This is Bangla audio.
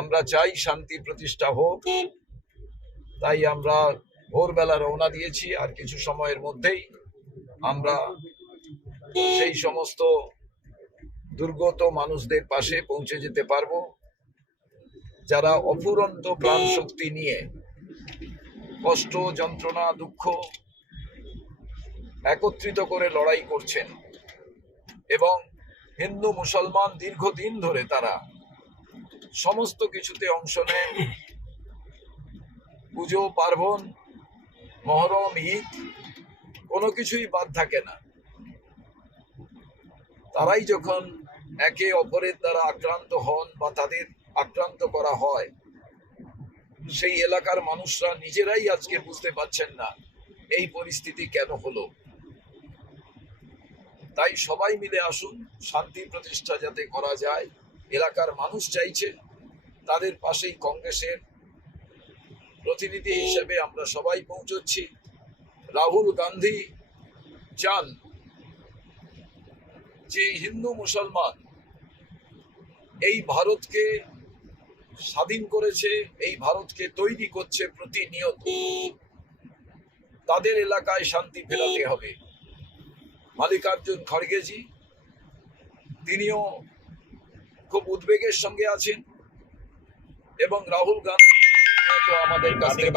আমরা চাই শান্তি প্রতিষ্ঠা হোক। তাই আমরা ভোরবেলা রওনা দিয়েছি, আর কিছু সময়ের মধ্যেই আমরা সেই সমস্ত দুর্গত মানুষদের পাশে পৌঁছে যেতে পারবো, যারা অফুরন্ত প্রাণ শক্তি নিয়ে কষ্ট, যন্ত্রণা, দুঃখ একত্রিত করে লড়াই করছেন। এবং হিন্দু মুসলমান দীর্ঘদিন ধরে তারা সমস্ত কিছুতে অংশ নেন। পুজো, পার্বণ, মহরম, ঈদ, কোনো কিছুই বাদ থাকে না। তারাই যখন একে অপরের দ্বারা আক্রান্ত হন বা তাদের আক্রান্ত করা হয়, সেই এলাকার মানুষরা নিজেরাই আজকে বুঝতে পারছেন না এই পরিস্থিতি কেন হলো। তাই সবাই মিলে আসুন, শান্তি প্রতিষ্ঠা যাতে করা যায়। এলাকার মানুষ চাইছে, তাদের পাশেই কংগ্রেসের প্রতিনিধি হিসেবে আমরা সবাই পৌঁছচ্ছি। রাহুল গান্ধী চান যে হিন্দু মুসলমান এই ভারতকে স্বাধীন করেছে, এই ভারতকে তৈরি করছে প্রতিনিয়ত, তাদের এলাকায় শান্তি ফেরাতে হবে। মাল্লিকার্জুন খড়গেজি তিনিও খুব উদ্বেগের সঙ্গে আছেন, এবং রাহুল গান্ধী আমাদের কাছ থেকে